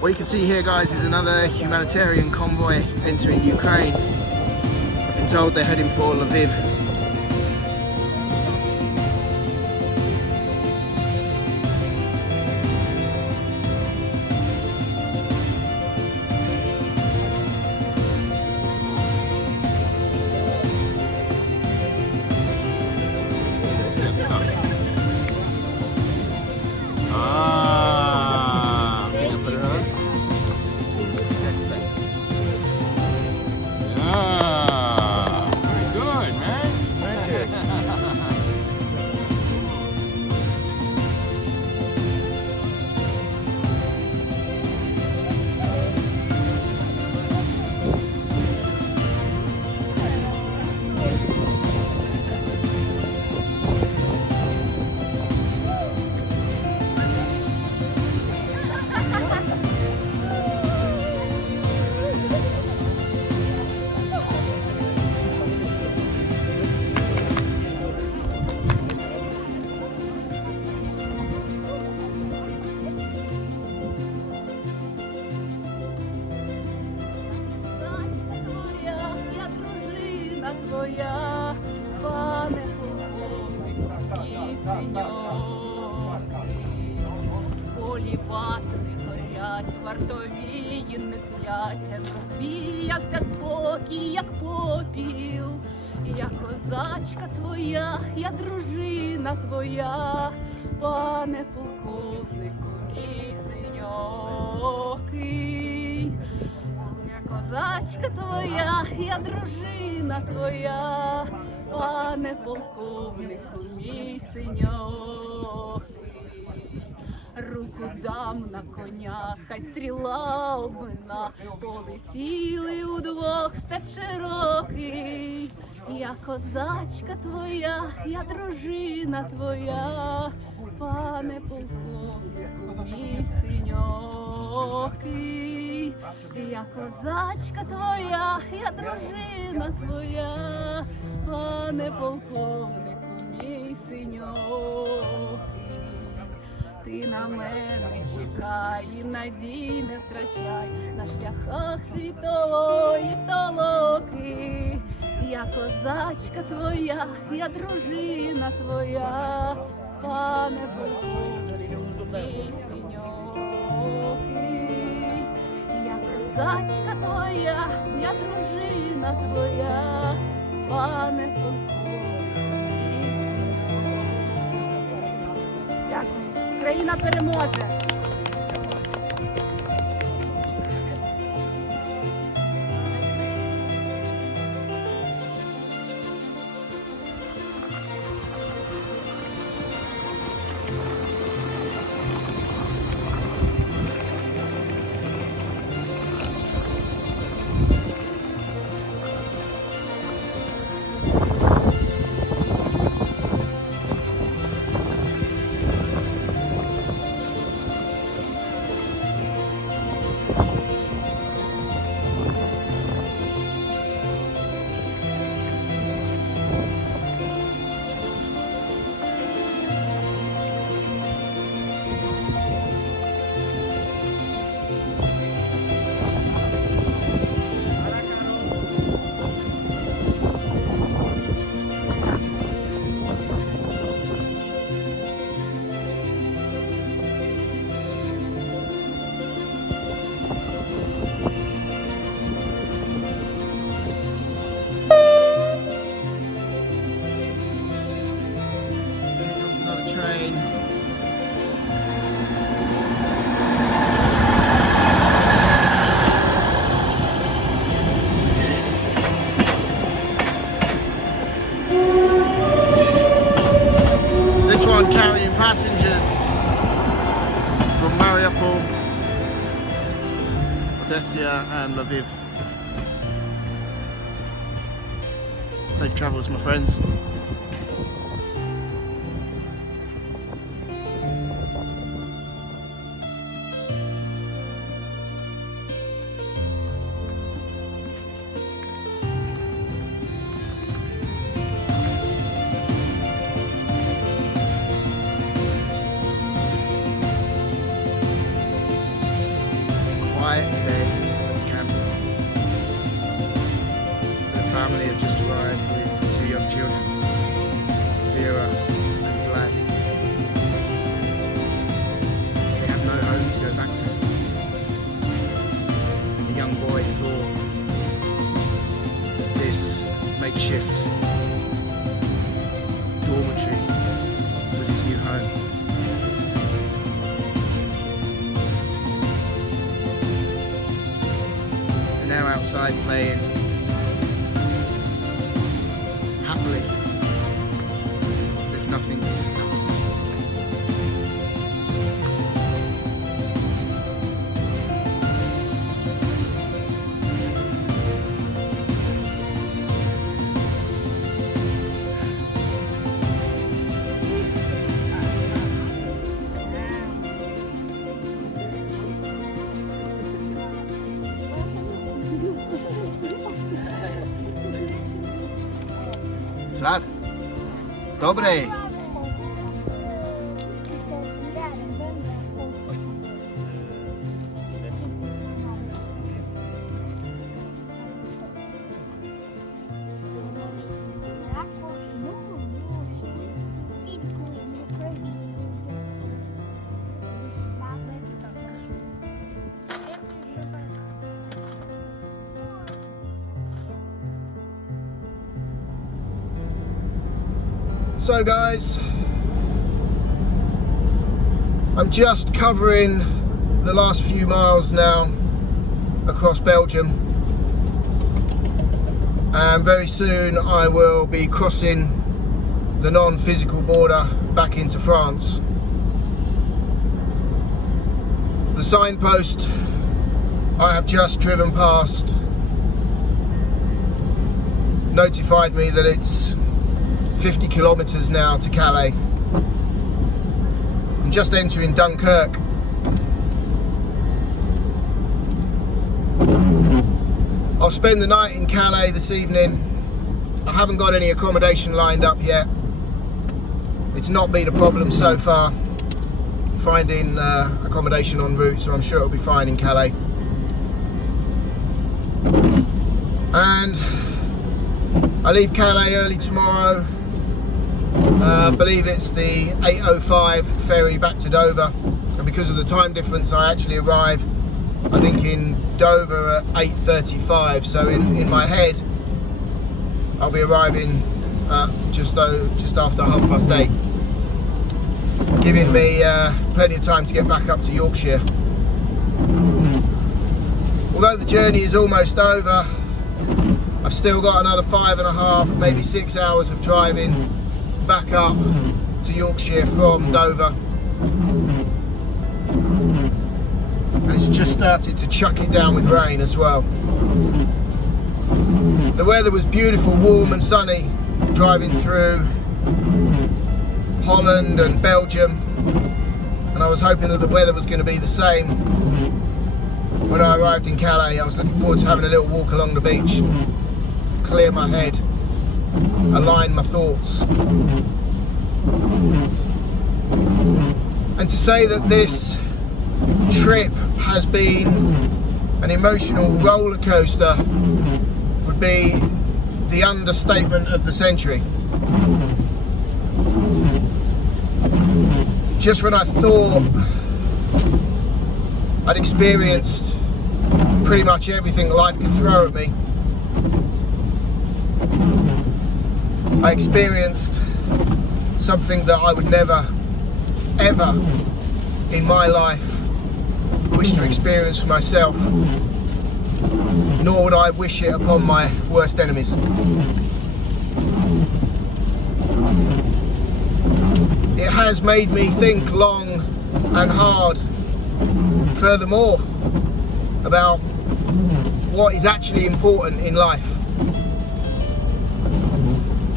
What you can see here, guys, is another humanitarian convoy entering Ukraine. I've been told they're heading for Lviv. Твоя, пане полковнику, пісеньок. В полі ватри горять, вартові не сплять, ген розвіявся спокій, як попіл. Я козачка твоя, я дружина твоя, пане полковнику, пісеньок. Я козачка твоя, я дружина твоя, пане полковнику, мій синьок. Руку дам на коня, хай стріла обмина, полетіли удвох степ широкий. Я козачка твоя, я дружина твоя, пане полковнику, мій синьок. Я козачка твоя, я дружина твоя, пане полковнику, мій синьок. Ти на мене чекай і надій не втрачай на шляхах світової толоки. Я козачка твоя, я дружина твоя, пане полковнику, мій синьок. Я козачка твоя, я дружина твоя, пане полковнику, мій синьок. Дякую. Україна переможе! Carrying passengers from Mariupol, Odessa and Lviv. Safe travels, my friends. quiet today at the camp. The family have just arrived with 2 young children, Vera and Vlad. They have no home to go back to. The young boy thought this makeshift dormitory was his new home. They're now outside playing happily as if nothing has happened. Vlad, dobrej. So guys, I'm just covering the last few miles now across Belgium, and very soon I will be crossing the non-physical border back into France. The signpost I have just driven past notified me that it's 50 kilometers now to Calais. I'm just entering Dunkirk. I'll spend the night in Calais this evening. I haven't got any accommodation lined up yet. It's not been a problem so far finding accommodation en route, so I'm sure it'll be fine in Calais. And I leave Calais early tomorrow. I believe it's the 8:05 ferry back to Dover, and because of the time difference I actually arrive, I think, in Dover at 8:35, so in my head I'll be arriving just after 8:30, giving me plenty of time to get back up to Yorkshire. Although the journey is almost over, I've still got another 5.5, maybe 6 hours of driving back up to Yorkshire from Dover. And it's just started to chuck it down with rain as well. The weather was beautiful, warm and sunny, driving through Holland and Belgium, and I was hoping that the weather was going to be the same when I arrived in Calais. I was looking forward to having a little walk along the beach, clear my head, align my thoughts. And to say that this trip has been an emotional roller coaster would be the understatement of the century. Just when I thought I'd experienced pretty much everything life could throw at me, I experienced something that I would never, ever in my life wish to experience for myself, nor would I wish it upon my worst enemies. It has made me think long and hard, furthermore, about what is actually important in life.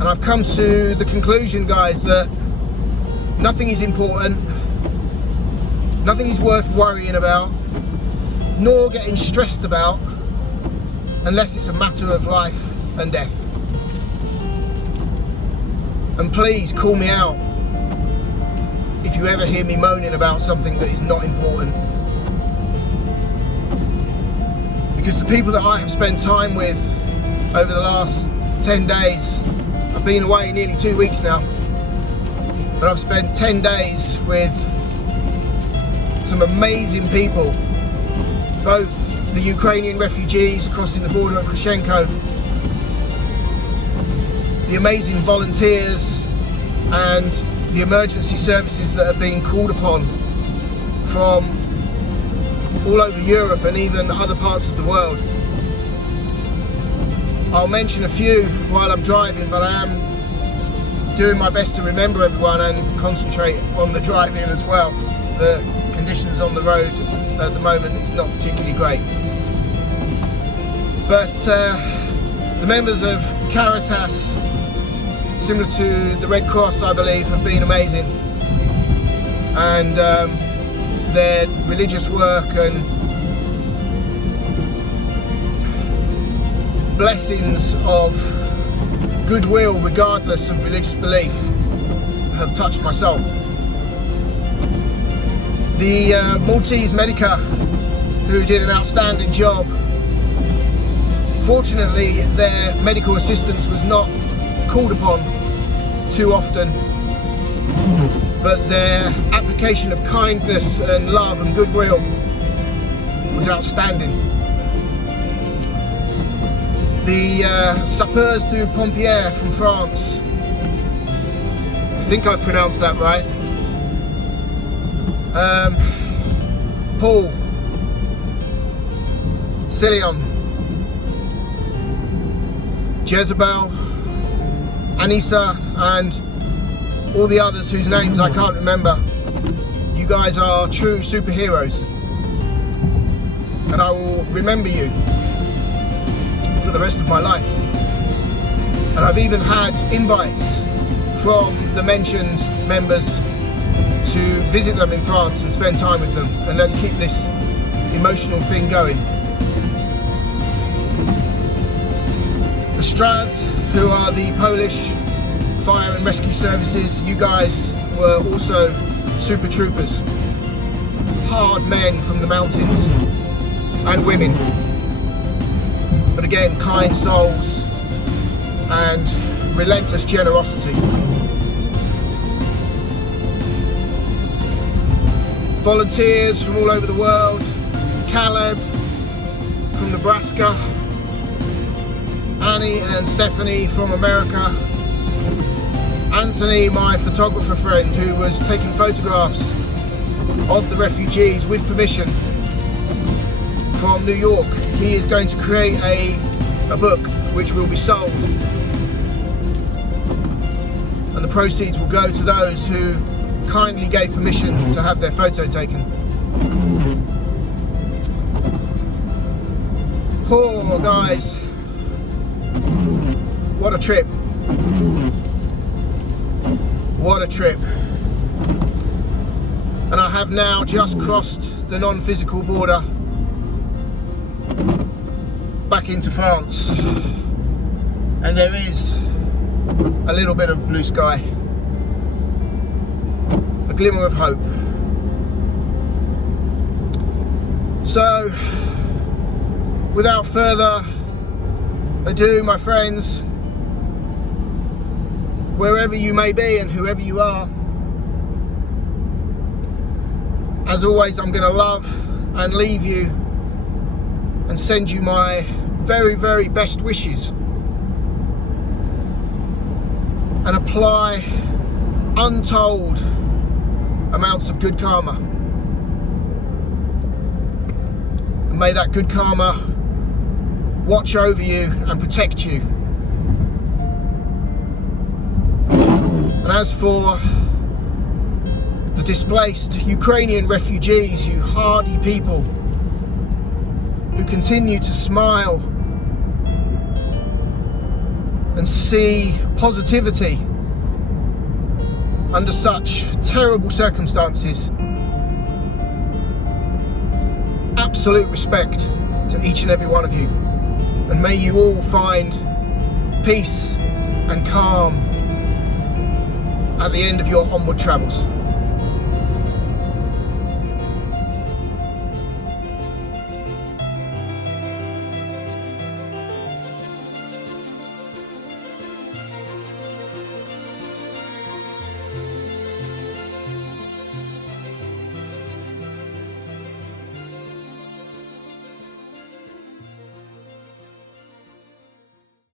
And I've come to the conclusion, guys, that nothing is important, nothing is worth worrying about, nor getting stressed about, unless it's a matter of life and death. And please call me out if you ever hear me moaning about something that is not important. because the people that I have spent time with over the last 10 days, I've been away nearly 2 weeks now, but I've spent 10 days with some amazing people, both the Ukrainian refugees crossing the border at Kroscienko, the amazing volunteers and the emergency services that are being called upon from all over Europe and even other parts of the world. I'll mention a few while I'm driving, but I am doing my best to remember everyone and concentrate on the driving as well. The conditions on the road at the moment is not particularly great. But the members of Caritas, similar to the Red Cross I believe, have been amazing. And their religious work and blessings of goodwill regardless of religious belief have touched my soul. The Maltese medica, who did an outstanding job, fortunately their medical assistance was not called upon too often, but their application of kindness and love and goodwill was outstanding. The Sapeurs du Pompiers from France, I think I've pronounced that right, Paul, Cilion, Jezebel, Anissa, and all the others whose names I can't remember. You guys are true superheroes, and I will remember you for the rest of my life. And I've even had invites from the mentioned members to visit them in France and spend time with them, and let's keep this emotional thing going. The Stras, who are the Polish fire and rescue services, you guys were also super troopers, hard men from the mountains, and women, but again kind souls and relentless generosity. Volunteers from all over the world, Calais from Nebraska, Annie and Stephanie from America, Anthony, my photographer friend, who was taking photographs of the refugees with permission from New York. He is going to create a book which will be sold, and the proceeds will go to those who kindly gave permission to have their photo taken. Oh guys, what a trip. What a trip. And I have now just crossed the non-physical border back into France, and there is a little bit of blue sky, a glimmer of hope. So without further ado, my friends, wherever you may be and whoever you are, as always, I'm going to love and leave you and send you my very, very best wishes, and apply untold amounts of good karma. And may that good karma watch over you and protect you. And as for the displaced Ukrainian refugees, you hardy people who continue to smile and see positivity under such terrible circumstances, absolute respect to each and every one of you, and may you all find peace and calm at the end of your onward travels.